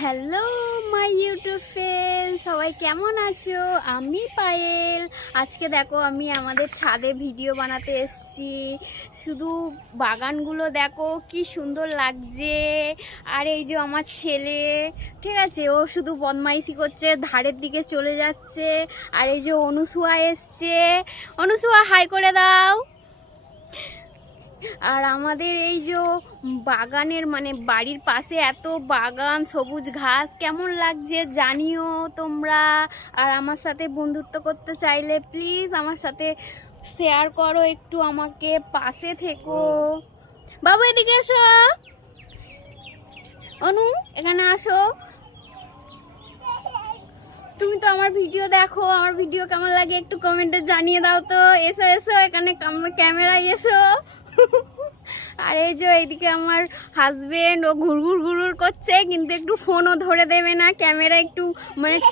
Hello my YouTube friend, সবাই কেমন আছো? আমি পায়েল। আজকে দেখো আমি আমাদের ছাদে ভিডিও বানাতে এসেছি। শুধু বাগানগুলো দেখো কি সুন্দর লাগছে। আর এই যে আমার ছেলে, ঠিক আছে, ও শুধু বদমাইশি করছে, ধারের দিকে চলে যাচ্ছে। আর এই যে অনুসুয়া এসছে। অনুসুয়া হাই করে দাও। আর আমাদের এই যে বাগানের বাড়ির পাশে এত বাগান, সবুজ ঘাস কেমন লাগছে জানিও তোমরা। আর আমার সাথে বন্ধুত্ব করতে চাইলে প্লিজ আমার সাথে শেয়ার করো, একটু আমাকে পাশে থেকো। বাবু এদিকে এসো, অনু এখানে আসো। তুমি তো আমার ভিডিও দেখো, আমার ভিডিও কেমন লাগে একটু কমেন্টে জানিয়ে দাও তো। এসো এসো এখানে ক্যামেরায় এসো। আর এই যে এইদিকে আমার হাজবেন্ড, ও ঘুরঘুর ঘুরঘুর করছে, কিন্তু একটু ফোনও ধরে দেবে না, ক্যামেরা একটু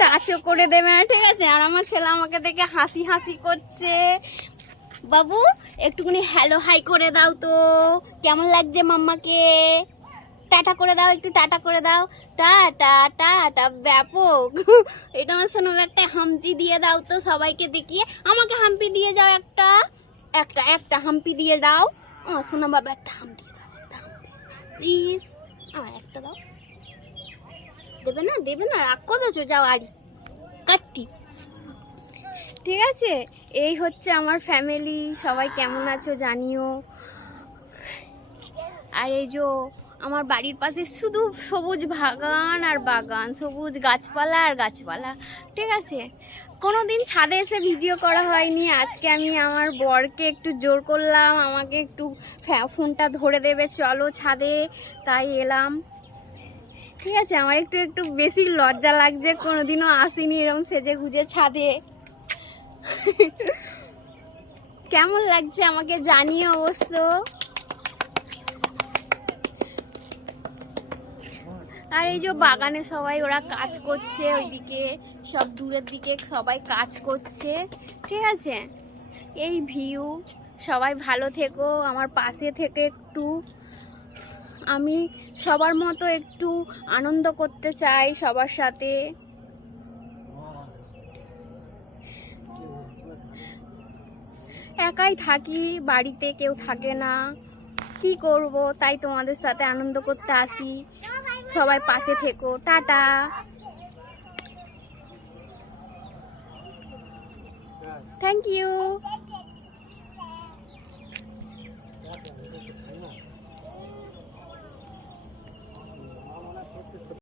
টাচও করে দেবে না, ঠিক আছে। আর আমার ছেলে আমাকে দেখে হাসি হাসি করছে। বাবু একটুখানি হ্যালো হাই করে দাও তো, কেমন লাগছে মাম্মাকে? টাটা করে দাও, একটু টাটা করে দাও। টাটা টাটা ব্যাপক। এটা আমার শোনো, একটা হাম্পি দিয়ে দাও তো সবাইকে দেখিয়ে। আমাকে হাম্পি দিয়ে যাও, একটা একটা একটা হাম্পি দিয়ে দাও। শোনো বাবা, একটা হাম্পি দাও, একটা হাম্পি প্লিজ। একটা দাও। দেবে না, রাগ করেছো? যাও আড়ি কাটটি। ঠিক আছে, এই হচ্ছে আমার ফ্যামিলি। সবাই কেমন আছো জানিও। আর এই যে আমার বাড়ির পাশে শুধু সবুজ বাগান আর বাগান, সবুজ গাছপালা আর গাছপালা, ঠিক আছে। কোনো দিন ছাদে এসে ভিডিও করা হয়নি। আজকে আমি আমার বরকে একটু জোর করলাম, আমাকে একটু ফোনটা ধরে দেবে, চলো ছাদে, তাই এলাম। ঠিক আছে, আমার একটু একটু বেশি লজ্জা লাগছে, কোনোদিনও আসিনি এরকম সেজে গুজে ছাদে। কেমন লাগছে আমাকে জানিও অবশ্য। আর এই যে বাগানে সবাই ওরা কাজ করছে, ওইদিকে সব দূরের দিকে সবাই কাজ করছে, ঠিক আছে। এই ভিউ। সবাই ভালো থেকো, আমার পাশে থেকে একটু আমি সবার মতো একটু আনন্দ করতে চাই সবার সাথে। একাই থাকি, বাড়িতে কেউ থাকে না, কি করব, তাই তোমাদের সাথে আনন্দ করতে আসি। সবাই পাশে থেকো, টাটা। Thank you.